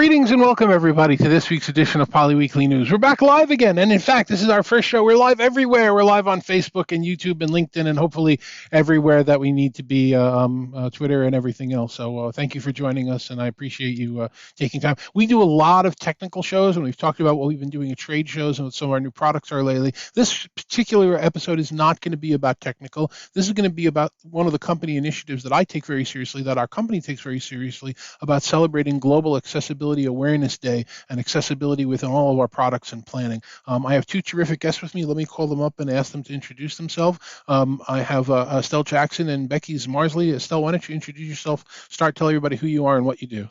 Greetings and welcome, everybody, to this week's edition of Poly Weekly News. We're back live again, and in fact, this is our first show. We're live everywhere. We're live on Facebook and YouTube and LinkedIn, and hopefully everywhere that we need to be, Twitter and everything else. So thank you for joining us, and I appreciate you taking time. We do a lot of technical shows, and we've talked about what we've been doing at trade shows and what some of our new products are lately. This particular episode is not going to be about technical. This is going to be about one of the company initiatives that I take very seriously, that our company takes very seriously, about celebrating Global Accessibility Awareness Day and accessibility within all of our products and planning. I have two terrific guests with me. Let me call them up and ask them to introduce themselves. I have Estelle Jackson and Rebecca Zamarzly. Estelle, why don't you introduce yourself, tell everybody who you are and what you do.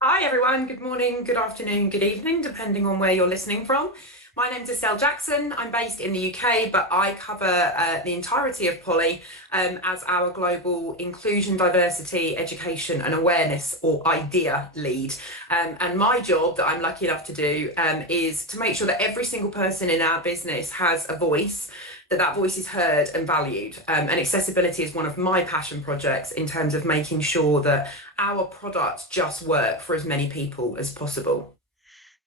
Hi everyone, good morning, good afternoon, good evening, depending on where you're listening from. My name's Estelle Jackson. I'm based in the UK, but I cover the entirety of Poly as our global inclusion, diversity, education and awareness, or IDEA lead. And my job that I'm lucky enough to do is to make sure that every single person in our business has a voice, that voice is heard and valued. And accessibility is one of my passion projects in terms of making sure that our products just work for as many people as possible.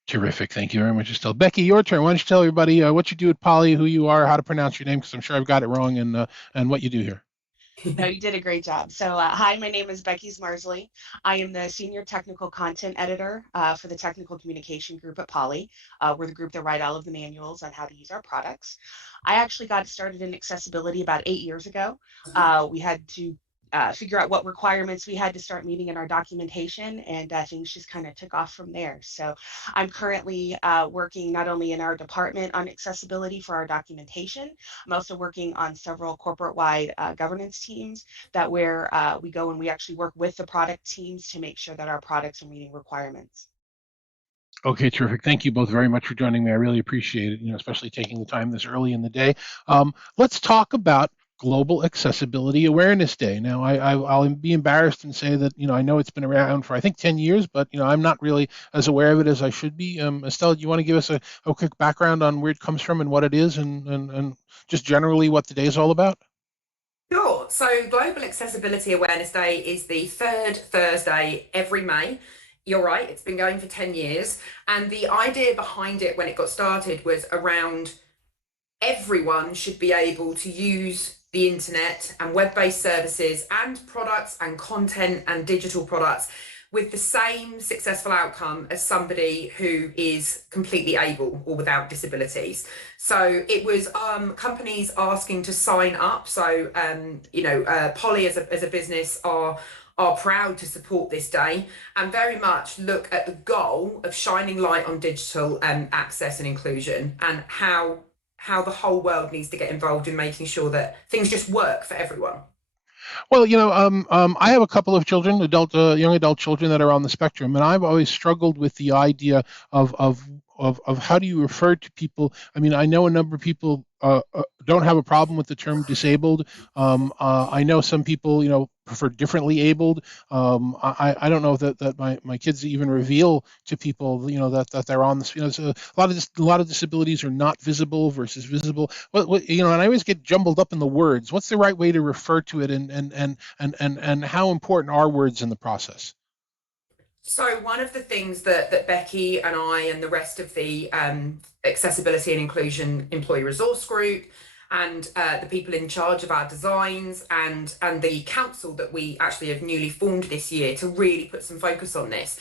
Terrific. Thank you very much, Estelle. Becky, your turn. Why don't you tell everybody what you do at Poly, who you are, how to pronounce your name, because I'm sure I've got it wrong, and what you do here. No, you did a great job. So, hi, my name is Becky Zamarzly. I am the Senior Technical Content Editor for the Technical Communication Group at Poly. We're the group that write all of the manuals on how to use our products. I actually got started in accessibility about 8 years ago. We had to figure out what requirements we had to start meeting in our documentation, and things just kind of took off from there. So I'm currently working not only in our department on accessibility for our documentation, I'm also working on several corporate-wide governance teams where we go and we actually work with the product teams to make sure that our products are meeting requirements. Okay, terrific. Thank you both very much for joining me. I really appreciate it, especially taking the time this early in the day. Let's talk about Global Accessibility Awareness Day. Now, I'll be embarrassed and say that, I know it's been around for, I think, 10 years, but, I'm not really as aware of it as I should be. Estelle, do you want to give us a quick background on where it comes from and what it is and just generally what the day is all about? Sure. So Global Accessibility Awareness Day is the third Thursday every May. You're right, it's been going for 10 years. And the idea behind it when it got started was around everyone should be able to use the internet and web-based services and products and content and digital products with the same successful outcome as somebody who is completely able or without disabilities. So it was companies asking to sign up. So, Poly as a business are proud to support this day and very much look at the goal of shining light on digital access and inclusion and how the whole world needs to get involved in making sure that things just work for everyone. Well, I have a couple of children, young adult children that are on the spectrum, and I've always struggled with the idea of how do you refer to people. I mean, I know a number of people don't have a problem with the term disabled. I know some people, prefer differently abled. I don't know that my kids even reveal to people, that they're on this. So a lot of disabilities are not visible versus visible. And I always get jumbled up in the words. What's the right way to refer to it, and how important are words in the process? So one of the things that Becky and I and the rest of the Accessibility and Inclusion Employee Resource Group and the people in charge of our designs and the council that we actually have newly formed this year to really put some focus on this,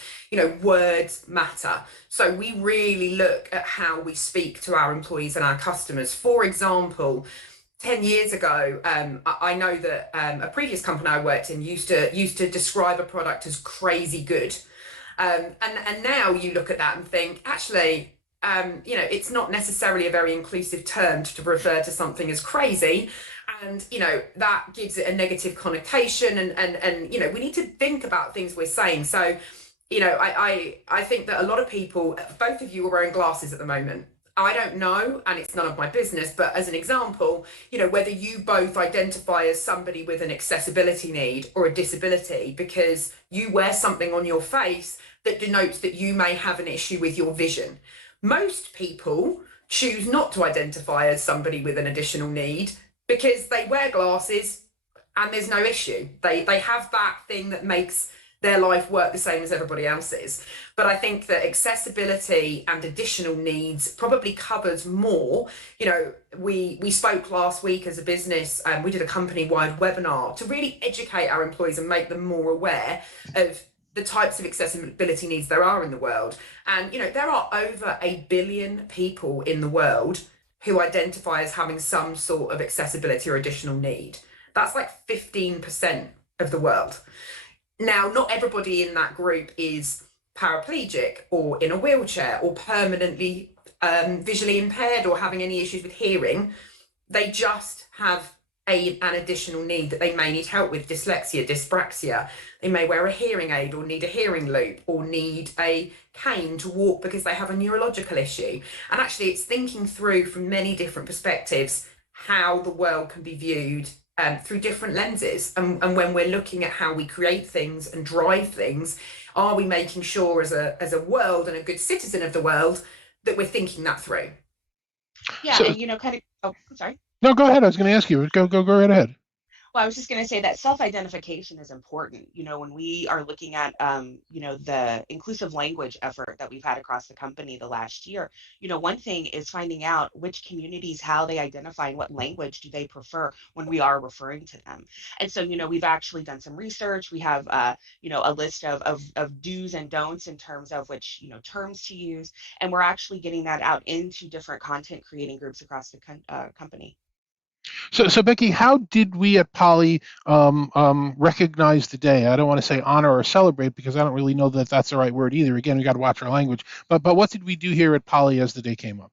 words matter. So we really look at how we speak to our employees and our customers. For example, 10 years ago, I know that a previous company I worked in used to describe a product as crazy good. And now you look at that and think, actually, it's not necessarily a very inclusive term to refer to something as crazy. And, that gives it a negative connotation. And we need to think about things we're saying. So, I think that a lot of people, both of you are wearing glasses at the moment. I don't know, and it's none of my business, but as an example, whether you both identify as somebody with an accessibility need or a disability because you wear something on your face that denotes that you may have an issue with your vision. Most people choose not to identify as somebody with an additional need because they wear glasses and there's no issue. They have that thing that makes their life work the same as everybody else's. But I think that accessibility and additional needs probably covers more. We spoke last week as a business, and we did a company-wide webinar to really educate our employees and make them more aware of the types of accessibility needs there are in the world. And there are over 1 billion people in the world who identify as having some sort of accessibility or additional need. That's like 15% of the world. Now, not everybody in that group is paraplegic or in a wheelchair or permanently visually impaired or having any issues with hearing. They just have an additional need that they may need help with: dyslexia, dyspraxia. They may wear a hearing aid or need a hearing loop or need a cane to walk because they have a neurological issue. And actually, it's thinking through from many different perspectives how the world can be viewed through different lenses. And when we're looking at how we create things and drive things, are we making sure as a world and a good citizen of the world that we're thinking that through? Yeah, so, and I'm sorry. No, go ahead. I was going to ask you. Go right ahead. Well, I was just going to say that self-identification is important. When we are looking at, the inclusive language effort that we've had across the company the last year, one thing is finding out which communities, how they identify and what language do they prefer when we are referring to them. And so, we've actually done some research. We have, a list of do's and don'ts in terms of which, terms to use. And we're actually getting that out into different content creating groups across the company. So Becky, how did we at Poly recognize the day? I don't want to say honor or celebrate because I don't really know that that's the right word either. Again, we got to watch our language. But what did we do here at Poly as the day came up?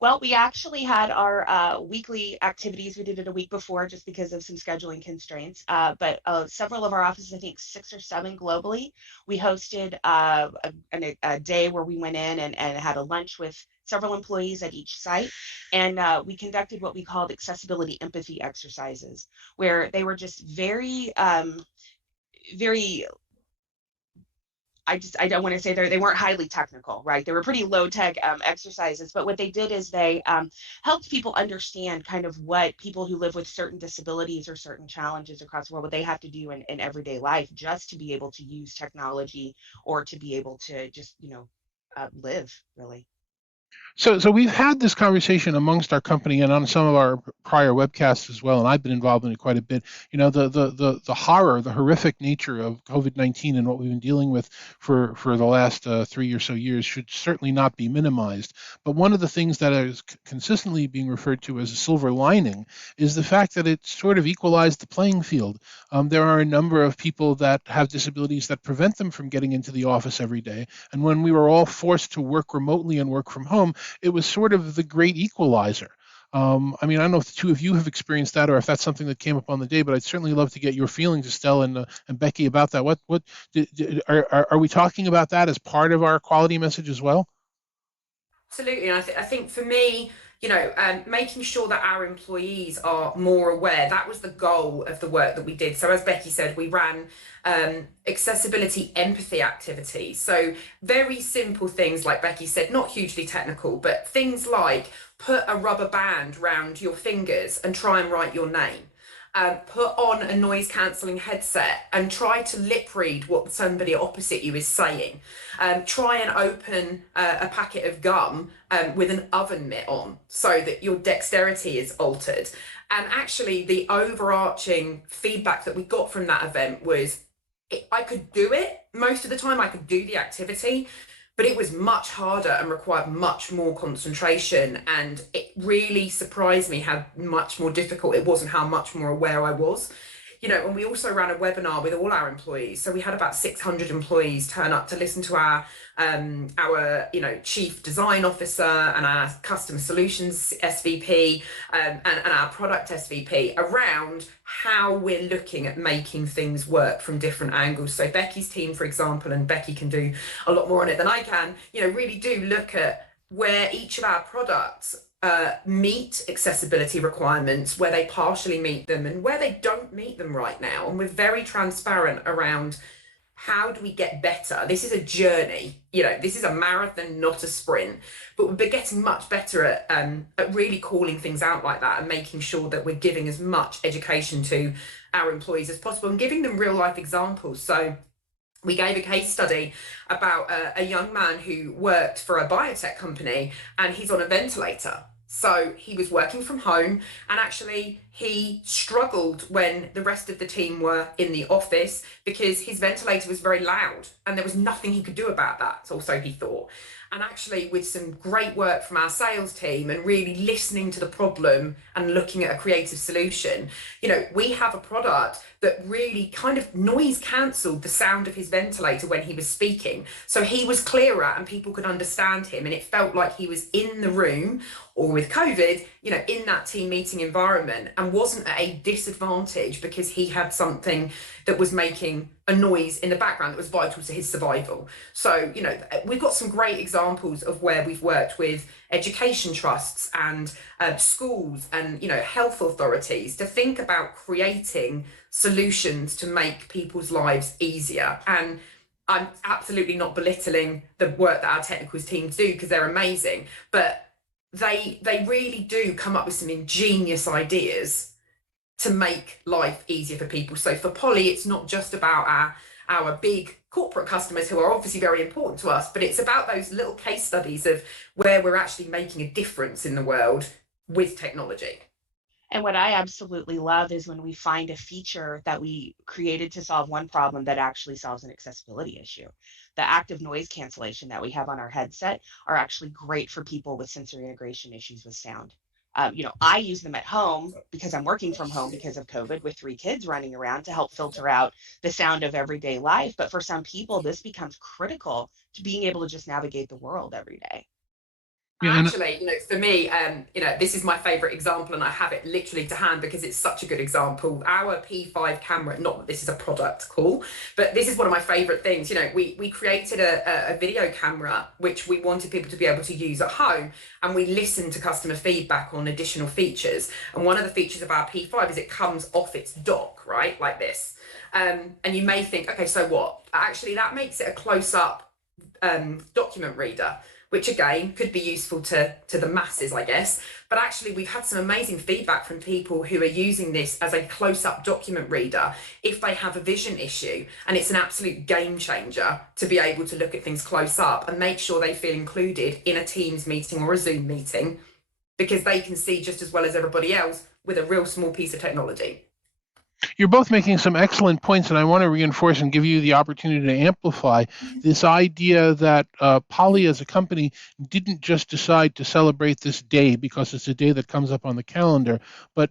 Well, we actually had our weekly activities. We did it a week before just because of some scheduling constraints. But several of our offices, I think 6 or 7 globally, we hosted a day where we went in and had a lunch with several employees at each site. And we conducted what we called accessibility empathy exercises, where they were just very, very, I don't want to say they weren't highly technical, right? They were pretty low tech exercises, but what they did is they helped people understand kind of what people who live with certain disabilities or certain challenges across the world, what they have to do in everyday life just to be able to use technology or to be able to just, live, really. So we've had this conversation amongst our company and on some of our prior webcasts as well, and I've been involved in it quite a bit. The horror, the horrific nature of COVID-19 and what we've been dealing with for the last 3 or so years should certainly not be minimized. But one of the things that is consistently being referred to as a silver lining is the fact that it sort of equalized the playing field. There are a number of people that have disabilities that prevent them from getting into the office every day, and when we were all forced to work remotely and work from home, it was sort of the great equalizer. I don't know if the two of you have experienced that or if that's something that came up on the day, but I'd certainly love to get your feelings, Estelle and Becky, about that. Are we talking about that as part of our quality message as well? Absolutely. And I think for me, making sure that our employees are more aware, that was the goal of the work that we did. So as Becky said, we ran accessibility empathy activities. So very simple things, like Becky said, not hugely technical, but things like put a rubber band round your fingers and try and write your name. Put on a noise cancelling headset and try to lip read what somebody opposite you is saying. Try and open a packet of gum with an oven mitt on so that your dexterity is altered. And actually the overarching feedback that we got from that event was I could do it most of the time, I could do the activity, but it was much harder and required much more concentration. And it really surprised me how much more difficult it was and how much more aware I was. And we also ran a webinar with all our employees. So we had about 600 employees turn up to listen to our chief design officer and our customer solutions SVP and our product SVP around how we're looking at making things work from different angles. So Becky's team, for example, and Becky can do a lot more on it than I can, really do look at where each of our products meet accessibility requirements, where they partially meet them and where they don't meet them right now. And we're very transparent around how do we get better. This is a journey, this is a marathon, not a sprint, but we're getting much better at really calling things out like that and making sure that we're giving as much education to our employees as possible and giving them real life examples. So we gave a case study about a young man who worked for a biotech company, and he's on a ventilator. So he was working from home, and actually he struggled when the rest of the team were in the office because his ventilator was very loud and there was nothing he could do about that, or so he thought. And actually, with some great work from our sales team and really listening to the problem and looking at a creative solution, we have a product that really kind of noise cancelled the sound of his ventilator when he was speaking. So he was clearer and people could understand him, and it felt like he was in the room, or with COVID, in that team meeting environment, and wasn't at a disadvantage because he had something that was making a noise in the background that was vital to his survival. So, we've got some great examples of where we've worked with education trusts and schools and, health authorities to think about creating solutions to make people's lives easier. And I'm absolutely not belittling the work that our technical teams do, because they're amazing, but they really do come up with some ingenious ideas to make life easier for people. So for Polly, it's not just about our big corporate customers, who are obviously very important to us, but it's about those little case studies of where we're actually making a difference in the world with technology. And what I absolutely love is when we find a feature that we created to solve one problem that actually solves an accessibility issue. The active noise cancellation that we have on our headset are actually great for people with sensory integration issues with sound. I use them at home because I'm working from home because of COVID, with 3 kids running around, to help filter out the sound of everyday life. But for some people, this becomes critical to being able to just navigate the world every day. Actually, for me, this is my favorite example, and I have it literally to hand because it's such a good example. Our P5 camera, not that this is a product call, but this is one of my favorite things. We created a video camera which we wanted people to be able to use at home, and we listened to customer feedback on additional features. And one of the features of our P5 is it comes off its dock, right, like this. And you may think, okay, so what? Actually, that makes it a close-up document reader, which again could be useful to the masses, I guess. But actually, we've had some amazing feedback from people who are using this as a close-up document reader if they have a vision issue. And it's an absolute game changer to be able to look at things close up and make sure they feel included in a Teams meeting or a Zoom meeting, because they can see just as well as everybody else with a real small piece of technology. You're both making some excellent points, and I want to reinforce and give you the opportunity to amplify this idea that Poly as a company didn't just decide to celebrate this day because it's a day that comes up on the calendar, but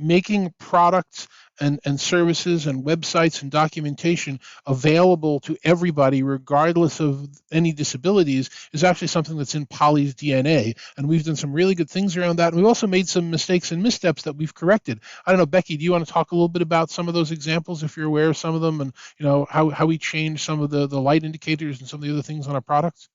making products and services and websites and documentation available to everybody regardless of any disabilities is actually something that's in Poly's DNA. And we've done some really good things around that. And we've also made some mistakes and missteps that we've corrected. I don't know, Becky, do you want to talk a little bit about some of those examples, if you're aware of some of them, and how we changed some of the light indicators and some of the other things on our products?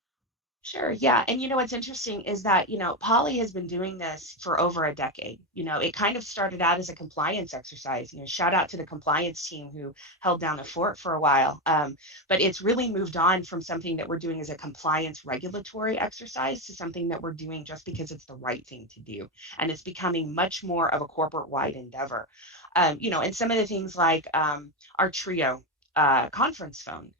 Sure, yeah. And what's interesting is that, Poly has been doing this for over a decade. It kind of started out as a compliance exercise. Shout out to the compliance team who held down the fort for a while. But it's really moved on from something that we're doing as a compliance regulatory exercise to something that we're doing just because it's the right thing to do. And it's becoming much more of a corporate-wide endeavor. And some of the things like our Trio conference phone.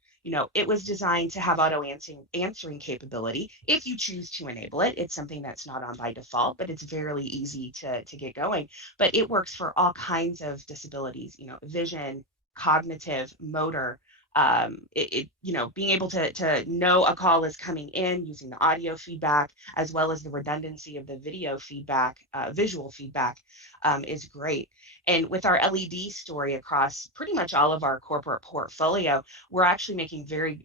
It was designed to have auto answering capability if you choose to enable it. It's something that's not on by default, but it's very easy to get going. But it works for all kinds of disabilities, vision, cognitive, motor. Being able to know a call is coming in using the audio feedback, as well as the redundancy of the video feedback, visual feedback, is great. And with our LED story across pretty much all of our corporate portfolio, we're actually making very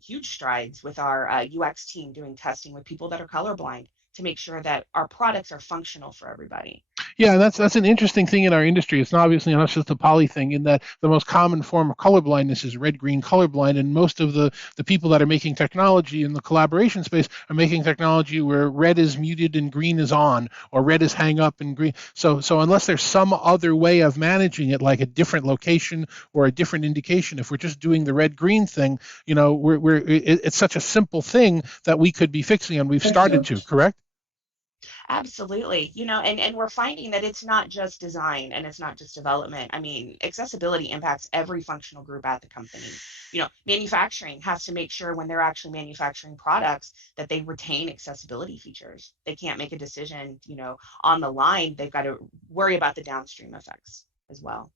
huge strides with our UX team doing testing with people that are colorblind to make sure that our products are functional for everybody. Yeah, that's an interesting thing in our industry. It's obviously not just a Poly thing, in that the most common form of colorblindness is red-green colorblind, and most of the people that are making technology in the collaboration space are making technology where red is muted and green is on, or red is hang up and green. So unless there's some other way of managing it, like a different location or a different indication, if we're just doing the red-green thing, it's such a simple thing that we could be fixing, and we've started to, correct? Absolutely. And we're finding that it's not just design and it's not just development. I mean, accessibility impacts every functional group at the company. Manufacturing has to make sure when they're actually manufacturing products that they retain accessibility features. They can't make a decision, on the line. They've got to worry about the downstream effects as well.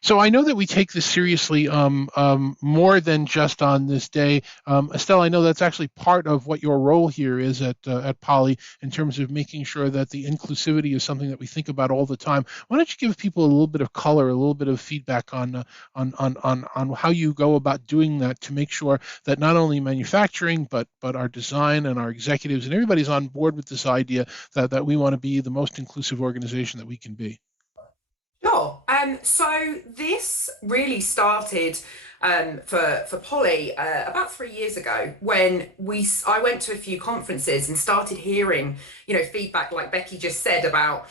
So I know that we take this seriously more than just on this day. Estelle, I know that's actually part of what your role here is at Poly in terms of making sure that the inclusivity is something that we think about all the time. Why don't you give people a little bit of color, a little bit of feedback on how you go about doing that to make sure that not only manufacturing but our design and our executives and everybody's on board with this idea that we want to be the most inclusive organization that we can be. Sure. So this really started for Polly about 3 years ago when I went to a few conferences and started hearing, feedback like Becky just said about,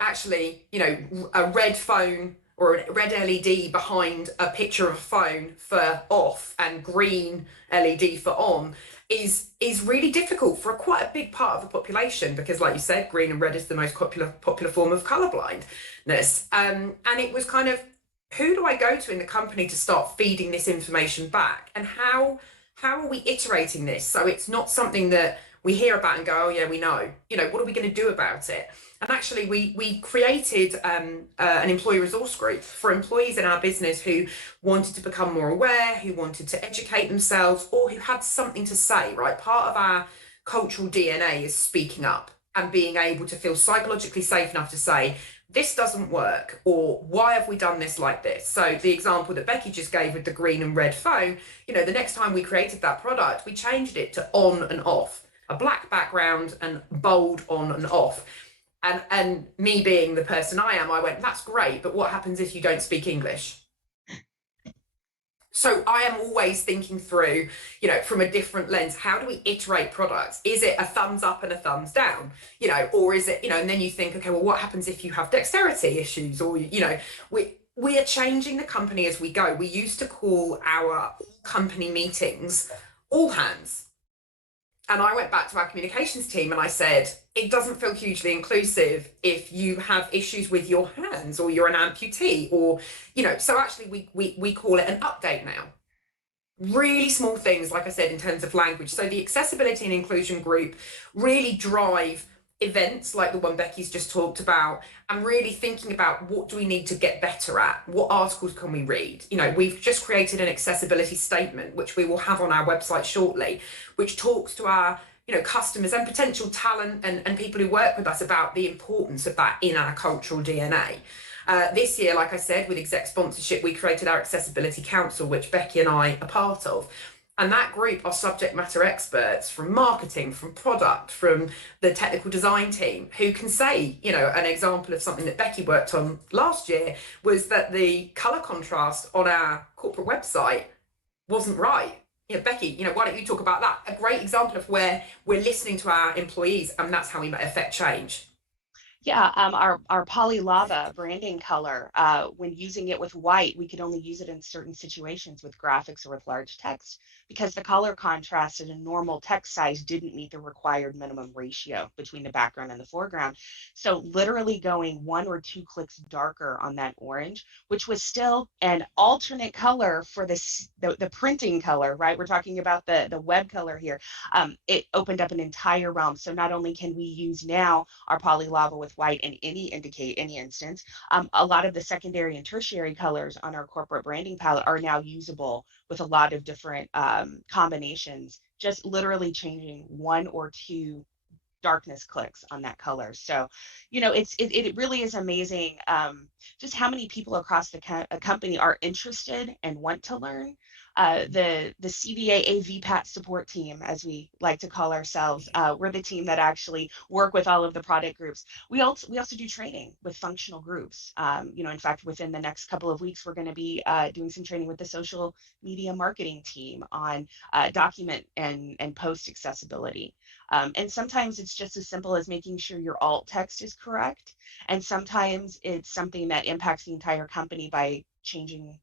actually, a red phone or a red LED behind a picture of a phone for off and green LED for on is really difficult for quite a big part of the population because, like you said, green and red is the most popular form of colorblindness. And it was kind of, who do I go to in the company to start feeding this information back, and how are we iterating this so it's not something that we hear about and go, oh yeah, we know. What are we going to do about it? And actually, we created an employee resource group for employees in our business who wanted to become more aware, who wanted to educate themselves, or who had something to say, right? Part of our cultural DNA is speaking up and being able to feel psychologically safe enough to say, this doesn't work, or why have we done this like this? So the example that Becky just gave with the green and red phone, the next time we created that product, we changed it to on and off, a black background and bold on and off. And me being the person I am, I went, that's great, but what happens if you don't speak English? So I am always thinking through, from a different lens, how do we iterate products? Is it a thumbs up and a thumbs down, or is it, and then you think, okay, well, what happens if you have dexterity issues? Or, we are changing the company as we go. We used to call our company meetings all hands. And I went back to our communications team and I said, it doesn't feel hugely inclusive if you have issues with your hands or you're an amputee or, so actually we call it an update now. Really small things, like I said, in terms of language. So the accessibility and inclusion group really drive events like the one Becky's just talked about, and really thinking about what do we need to get better at? What articles can we read? We've just created an accessibility statement, which we will have on our website shortly, which talks to our customers and potential talent and people who work with us about the importance of that in our cultural DNA. This year, like I said, with exec sponsorship, we created our Accessibility Council, which Becky and I are part of. And that group are subject matter experts from marketing, from product, from the technical design team, who can say, an example of something that Becky worked on last year was that the color contrast on our corporate website wasn't right. Becky, why don't you talk about that? A great example of where we're listening to our employees, and that's how we affect change. Yeah, our polylava branding color, when using it with white, we could only use it in certain situations with graphics or with large text because the color contrast at a normal text size didn't meet the required minimum ratio between the background and the foreground. So literally going 1 or 2 clicks darker on that orange, which was still an alternate color for the printing color, right? We're talking about the web color here. It opened up an entire realm. So not only can we use now our polylava with white in any instance. A lot of the secondary and tertiary colors on our corporate branding palette are now usable with a lot of different combinations, just literally changing 1 or 2 darkness clicks on that color. So, it really is amazing just how many people across the company are interested and want to learn. The CVA VPAT support team, as we like to call ourselves, we're the team that actually work with all of the product groups. We also do training with functional groups. In fact, within the next couple of weeks, we're going to be doing some training with the social media marketing team on document and post accessibility. And sometimes it's just as simple as making sure your alt text is correct. And sometimes it's something that impacts the entire company by changing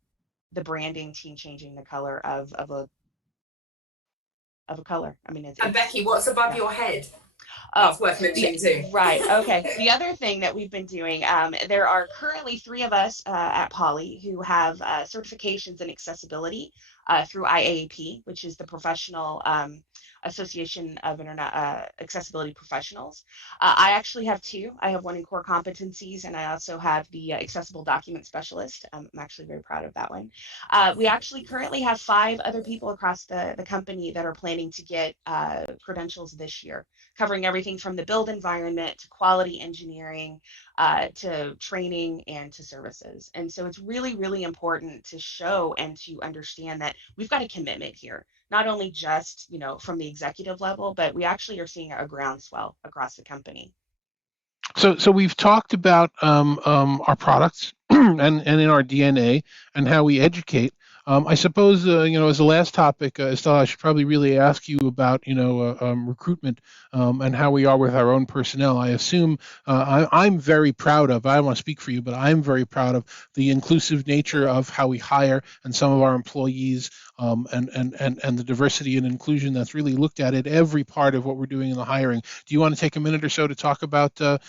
the branding team, changing the color of a color. I mean, and Becky, what's above your head? Oh, That's worth mentioning too. right. Okay. The other thing that we've been doing, there are currently three of us at Poly who have certifications in accessibility through IAAP, which is the Professional Association of Internet Accessibility Professionals. I actually have two. I have one in core competencies, and I also have the Accessible Document Specialist. I'm actually very proud of that one. We actually currently have 5 other people across the company that are planning to get credentials this year, covering everything from the build environment to quality engineering to training and to services. And so it's really, really important to show and to understand that we've got a commitment here, not only just, from the executive level, but we actually are seeing a groundswell across the company. So we've talked about our products and in our DNA and how we educate. I suppose as the last topic, Estelle, I should probably really ask you about recruitment and how we are with our own personnel. I assume I'm very proud of. I don't want to speak for you, but I'm very proud of the inclusive nature of how we hire and some of our employees. And the diversity and inclusion that's really looked at every part of what we're doing in the hiring. Do you want to take a minute or so to talk about that?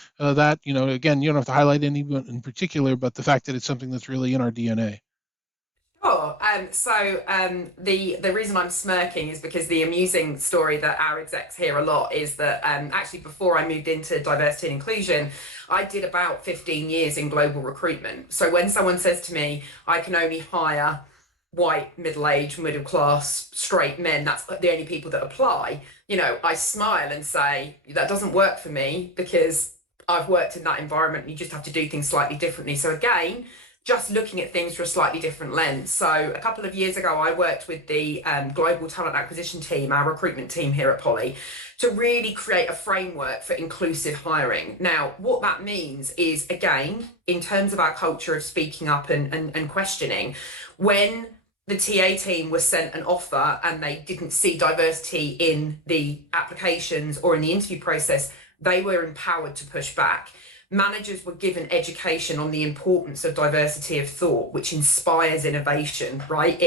Again, you don't have to highlight anyone in particular, but the fact that it's something that's really in our DNA. Sure. The reason I'm smirking is because the amusing story that our execs hear a lot is that actually before I moved into diversity and inclusion, I did about 15 years in global recruitment. So when someone says to me, I can only hire white, middle-aged, middle-class, straight men, that's the only people that apply, I smile and say, that doesn't work for me because I've worked in that environment and you just have to do things slightly differently. So again, just looking at things through a slightly different lens. So a couple of years ago, I worked with the global talent acquisition team, our recruitment team here at Poly, to really create a framework for inclusive hiring. Now, what that means is, again, in terms of our culture of speaking up and questioning, when the TA team was sent an offer and they didn't see diversity in the applications or in the interview process, they were empowered to push back. Managers were given education on the importance of diversity of thought, which inspires innovation, right?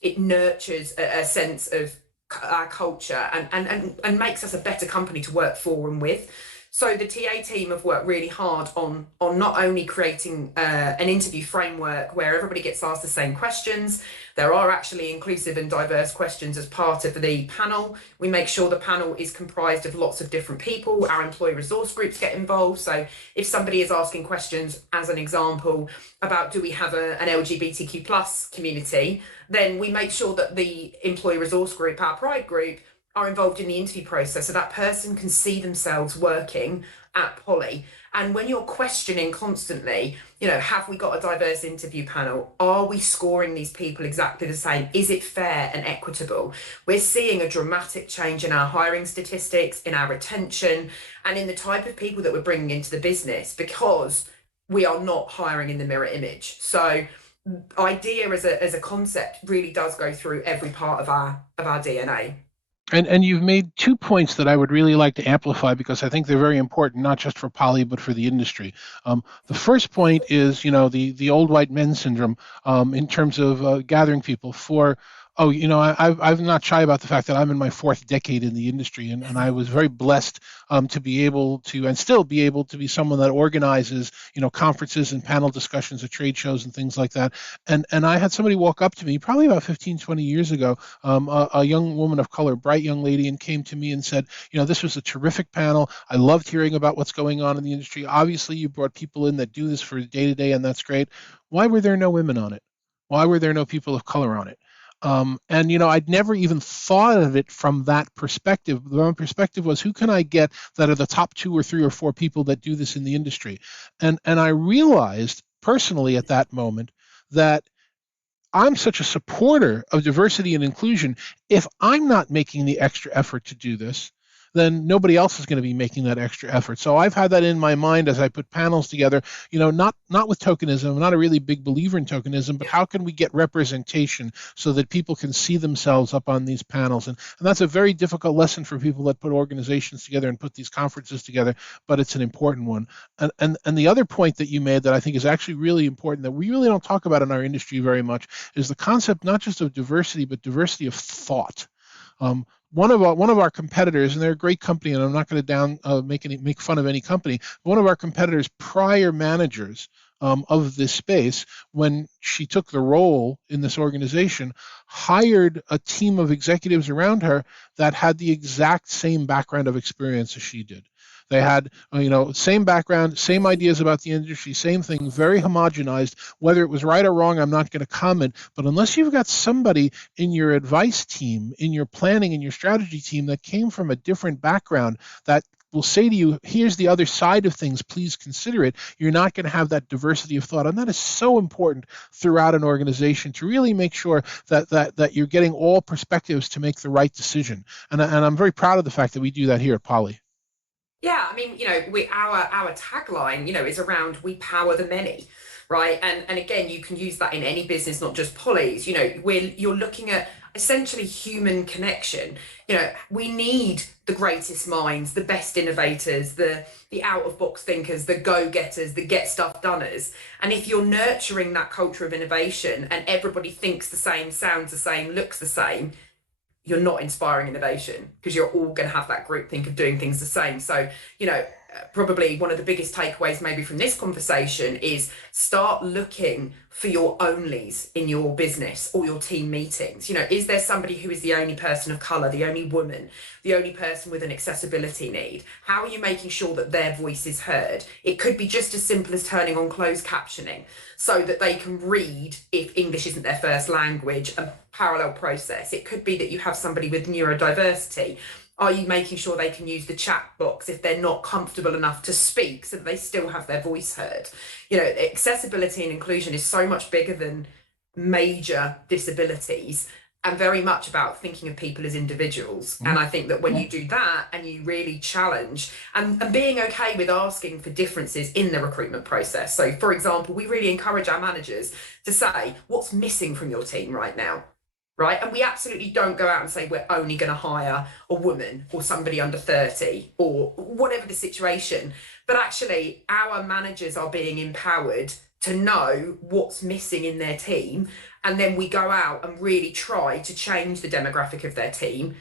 It nurtures a sense of our culture and makes us a better company to work for and with. So the TA team have worked really hard on not only creating an interview framework where everybody gets asked the same questions. There are actually inclusive and diverse questions as part of the panel. We make sure the panel is comprised of lots of different people. Our employee resource groups get involved. So if somebody is asking questions, as an example, about do we have an LGBTQ plus community, then we make sure that the employee resource group, our pride group, are involved in the interview process so that person can see themselves working at Poly. And when you're questioning constantly, have we got a diverse interview panel? Are we scoring these people exactly the same? Is it fair and equitable? We're seeing a dramatic change in our hiring statistics, in our retention, and in the type of people that we're bringing into the business because we are not hiring in the mirror image. So idea as a concept really does go through every part of our DNA. And you've made 2 points that I would really like to amplify because I think they're very important, not just for Poly, but for the industry. The first point is, the old white men syndrome in terms of gathering people for. I'm not shy about the fact that I'm in my 4th decade in the industry, and I was very blessed to be able to, and still be able to be someone that organizes, conferences and panel discussions at trade shows and things like that. And I had somebody walk up to me probably about 15, 20 years ago, a young woman of color, bright young lady, and came to me and said, this was a terrific panel. I loved hearing about what's going on in the industry. Obviously, you brought people in that do this for day to day, and that's great. Why were there no women on it? Why were there no people of color on it? I'd never even thought of it from that perspective. My perspective was, who can I get that are the top 2 or 3 or 4 people that do this in the industry? And I realized personally at that moment that I'm such a supporter of diversity and inclusion. If I'm not making the extra effort to do this, then nobody else is going to be making that extra effort. So I've had that in my mind as I put panels together, not with tokenism. I'm not a really big believer in tokenism, but how can we get representation so that people can see themselves up on these panels? And that's a very difficult lesson for people that put organizations together and put these conferences together, but it's an important one. And the other point that you made that I think is actually really important that we really don't talk about in our industry very much is the concept not just of diversity, but diversity of thought. one of our competitors, and they're a great company, and I'm not going to make fun of any company. One of our competitors' prior managers of this space, when she took the role in this organization, hired a team of executives around her that had the exact same background of experience as she did. They had, same background, same ideas about the industry, same thing, very homogenized. Whether it was right or wrong, I'm not going to comment. But unless you've got somebody in your advice team, in your planning, in your strategy team that came from a different background, that will say to you, here's the other side of things, please consider it, you're not going to have that diversity of thought. And that is so important throughout an organization to really make sure that you're getting all perspectives to make the right decision. And I'm very proud of the fact that we do that here at Poly. Yeah, I mean, our tagline, is around we power the many, right? And again, you can use that in any business, not just Polly's. You're looking at essentially human connection. We need the greatest minds, the best innovators, the out of box thinkers, the go getters, the get stuff doners. And if you're nurturing that culture of innovation and everybody thinks the same, sounds the same, looks the same, you're not inspiring innovation, because you're all going to have that group think of doing things the same. So, probably one of the biggest takeaways maybe from this conversation is start looking for your onlys in your business or your team meetings. Is there somebody who is the only person of color, the only woman, the only person with an accessibility need? How are you making sure that their voice is heard? It could be just as simple as turning on closed captioning so that they can read, if English isn't their first language, a parallel process. It could be that you have somebody with neurodiversity. Are you making sure they can use the chat box if they're not comfortable enough to speak so that they still have their voice heard? Accessibility and inclusion is so much bigger than major disabilities and very much about thinking of people as individuals. Mm-hmm. And I think that when you do that and you really challenge and being okay with asking for differences in the recruitment process. So, for example, we really encourage our managers to say, what's missing from your team right now? Right. And we absolutely don't go out and say we're only going to hire a woman or somebody under 30 or whatever the situation. But actually, our managers are being empowered to know what's missing in their team. And then we go out and really try to change the demographic of their team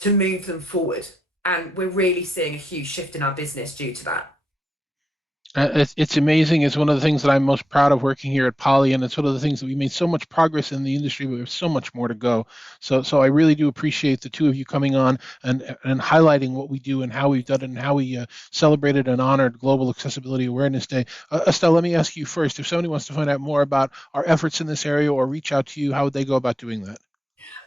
to move them forward. And we're really seeing a huge shift in our business due to that. It's amazing. It's one of the things that I'm most proud of working here at Poly, and it's one of the things that we made so much progress in the industry, but there's so much more to go. So I really do appreciate the two of you coming on and highlighting what we do and how we've done it and how we celebrated and honored Global Accessibility Awareness Day. Estelle, let me ask you first, if somebody wants to find out more about our efforts in this area or reach out to you, how would they go about doing that?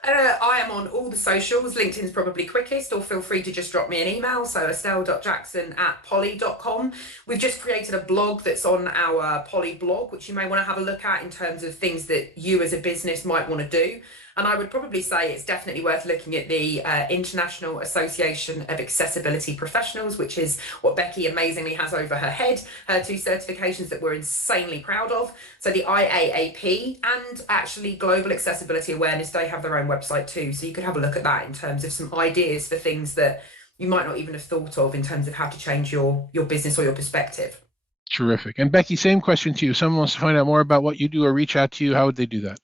I am on all the socials. LinkedIn's probably quickest, or feel free to just drop me an email. So estelle.jackson@poly.com. We've just created a blog that's on our Poly blog, which you may want to have a look at in terms of things that you as a business might want to do. And I would probably say it's definitely worth looking at the International Association of Accessibility Professionals, which is what Becky amazingly has over her head, her two certifications that we're insanely proud of. So the IAAP and actually Global Accessibility Awareness Day have their own website too. So you could have a look at that in terms of some ideas for things that you might not even have thought of in terms of how to change your business or your perspective. Terrific. And Becky, same question to you. If someone wants to find out more about what you do or reach out to you, how would they do that?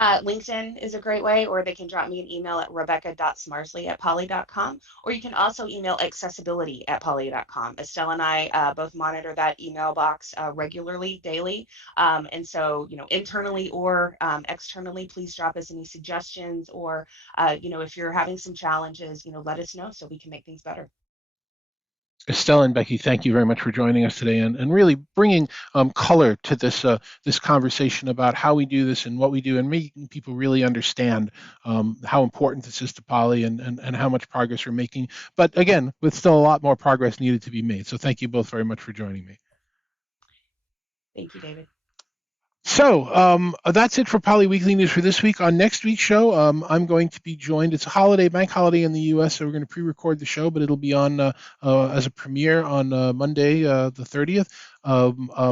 LinkedIn is a great way, or they can drop me an email at rebecca.zamarzly@poly.com, or you can also email accessibility@poly.com. Estelle and I both monitor that email box regularly, daily. And so, internally or externally, please drop us any suggestions, or, if you're having some challenges, let us know so we can make things better. Estelle and Becky, thank you very much for joining us today and really bringing color to this conversation about how we do this and what we do, and making people really understand how important this is to Poly and how much progress we're making. But again, with still a lot more progress needed to be made. So thank you both very much for joining me. Thank you, David. So that's it for Poly Weekly News for this week. On next week's show, I'm going to be joined. It's a bank holiday in the U.S., so we're going to pre-record the show, but it'll be on as a premiere on Monday, the 30th.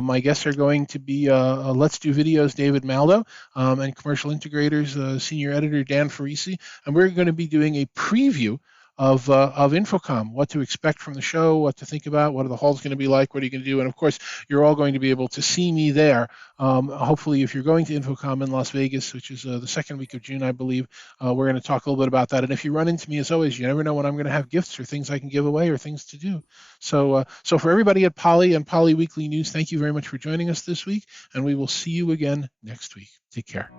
My guests are going to be Let's Do Videos, David Maldo, and Commercial Integrators, Senior Editor Dan Farisi, and we're going to be doing a preview of Infocom, what to expect from the show, what to think about, what are the halls going to be like, what are you going to do, and of course, you're all going to be able to see me there. Hopefully, if you're going to Infocom in Las Vegas, which is the second week of June, I believe, we're going to talk a little bit about that. And if you run into me, as always, you never know when I'm going to have gifts or things I can give away or things to do. So for everybody at Poly and Poly Weekly News, thank you very much for joining us this week, and we will see you again next week. Take care.